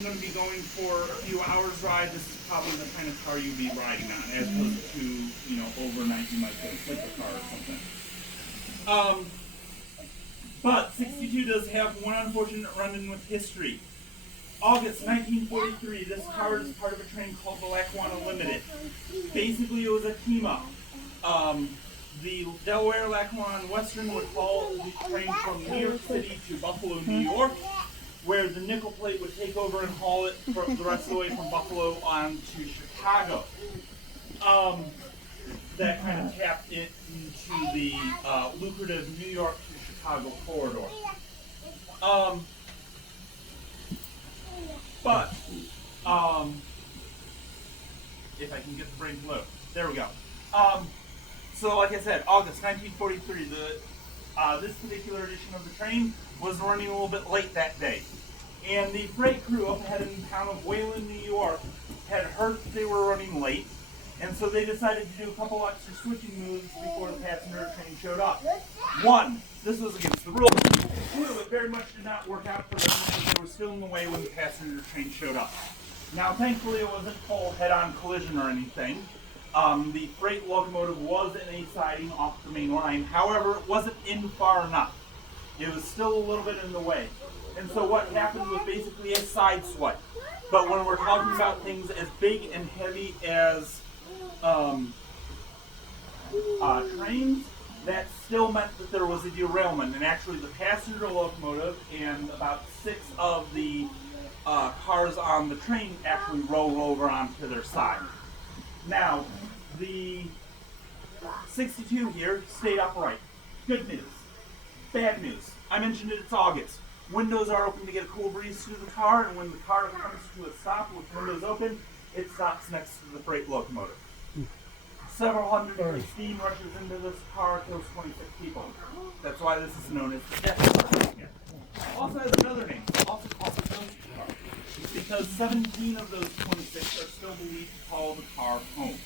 going to be going for a few hours ride. This is probably the kind of car you'd be riding on, as opposed to, overnight you might go sleeper car or something. But 62 does have one unfortunate run-in with history. August 1943, this car is part of a train called the Lackawanna Limited. Basically, it was a team-up. The Delaware, Lackawanna, and Western would haul the train from New York City to Buffalo, New York, where the nickel plate would take over and haul it for the rest of the way from Buffalo on to Chicago. That kind of tapped it into the lucrative New York to Chicago corridor. But if I can get the brain to load. There we go. So like I said, August 1943, this particular edition of the train was running a little bit late that day. And the freight crew up ahead in the town of Wayland, New York, had heard that they were running late, and so they decided to do a couple extra switching moves before the passenger train showed up. One, this was against the rules. Two, it very much did not work out for them because they were still in the way when the passenger train showed up. Now, thankfully, it wasn't a full head-on collision or anything. The freight locomotive was in a siding off the main line. However, it wasn't in far enough. It was still a little bit in the way. And so what happened was basically a side swipe. But when we're talking about things as big and heavy as trains, that still meant that there was a derailment. And actually the passenger locomotive and about 6 of the cars on the train actually rolled over onto their side. Now, the 62 here stayed upright. Good news. Bad news. I mentioned it, it's August. Windows are open to get a cool breeze through the car, and when the car comes to a stop with windows open, it stops next to the freight locomotive. Several hundred degree steam rushes into this car, kills 26 people. That's why this is known as the death car. It also has another name, also called the ghost car, because 17 of those 26 are still believed to call the car home.